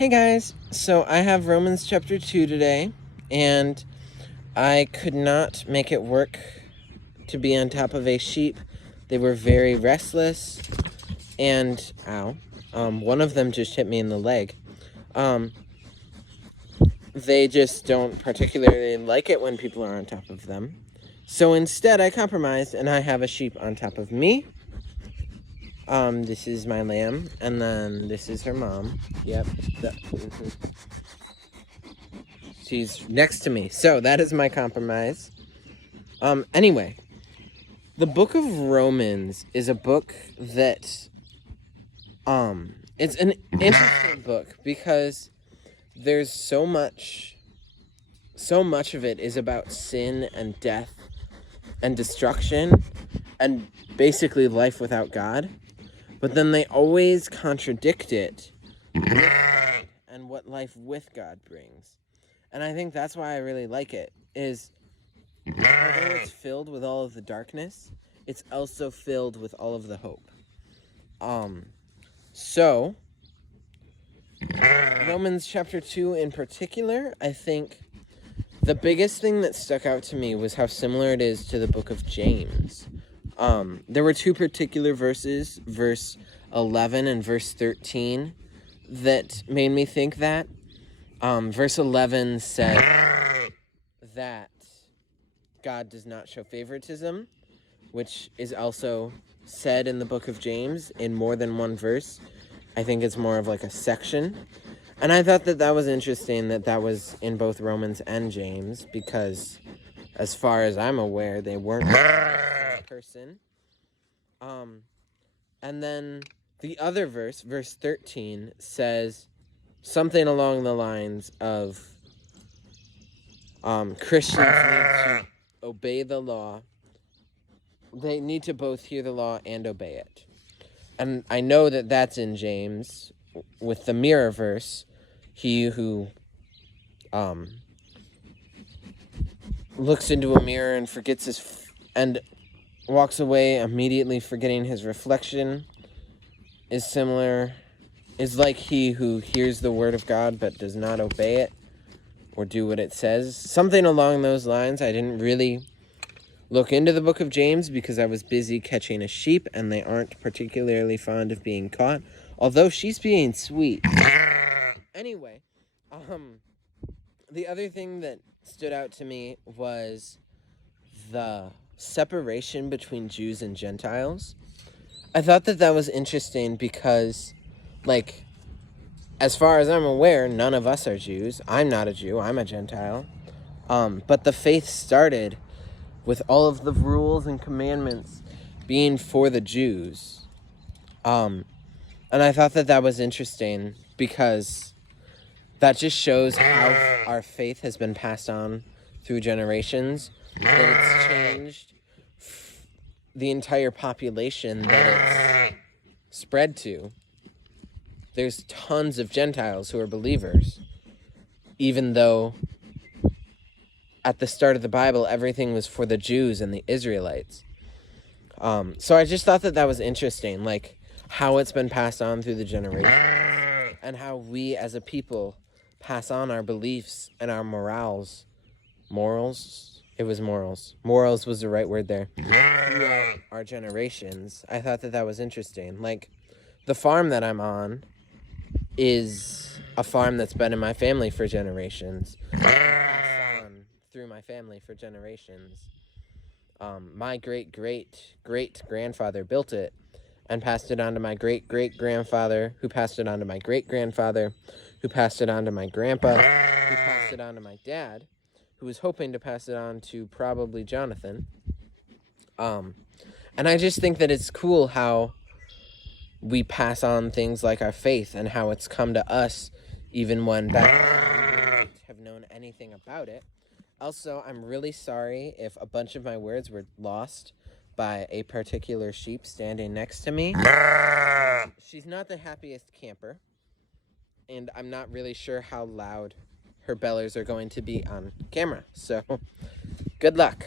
Hey guys, so I have Romans chapter 2 today, and I could not make it work to be on top of a sheep. They were very restless, and one of them just hit me in the leg. They just don't particularly like it when people are on top of them. So instead I compromised, and I have a sheep on top of me. This is my lamb, and then this is her mom. Yep. She's next to me. So that is my compromise. Anyway, the book of Romans is a book that, it's an interesting book because there's so much of it is about sin and death and destruction and basically life without God. But then they always contradict it and what life with God brings. And I think that's why I really like it, is although it's filled with all of the darkness, it's also filled with all of the hope. So, Romans chapter 2 in particular, I think the biggest thing that stuck out to me was how similar it is to the book of James. There were two particular verses, verse 11 and verse 13, that made me think that. Verse 11 said that God does not show favoritism, which is also said in the book of James in more than one verse. I think it's more of like a section. And I thought that was interesting that was in both Romans and James, because as far as I'm aware, they weren't a person. And then the other verse, verse 13, says something along the lines of Christians need to obey the law. They need to both hear the law and obey it. And I know that that's in James with the mirror verse. He who looks into a mirror and forgets and walks away immediately forgetting his reflection is like he who hears the word of God but does not obey it or do what it says. Something along those lines. I didn't really look into the book of James because I was busy catching a sheep, and they aren't particularly fond of being caught, although she's being sweet. Anyway, the other thing that stood out to me was the separation between Jews and Gentiles. I thought that was interesting because, like, as far as I'm aware, none of us are Jews. I'm not a Jew. I'm a Gentile. But the faith started with all of the rules and commandments being for the Jews. And I thought that was interesting because that just shows how our faith has been passed on through generations, that it's changed the entire population that it's spread to. There's tons of Gentiles who are believers, even though at the start of the Bible, everything was for the Jews and the Israelites. So I just thought that was interesting, like how it's been passed on through the generations and how we as a people pass on our beliefs and our morals. It was morals. Morals was the right word there. Throughout our generations. I thought that was interesting. Like, the farm that I'm on is a farm that's been in my family for generations. Passed on through my family for generations. My great-great-great-grandfather built it and passed it on to my great-great-grandfather, who passed it on to my great-grandfather, who passed it on to my grandpa, who passed it on to my dad, who was hoping to pass it on to probably Jonathan. And I just think that it's cool how we pass on things like our faith and how it's come to us even when back then we wouldn't have known anything about it. Also, I'm really sorry if a bunch of my words were lost by a particular sheep standing next to me. She's not the happiest camper, and I'm not really sure how loud her bellers are going to be on camera. So, good luck.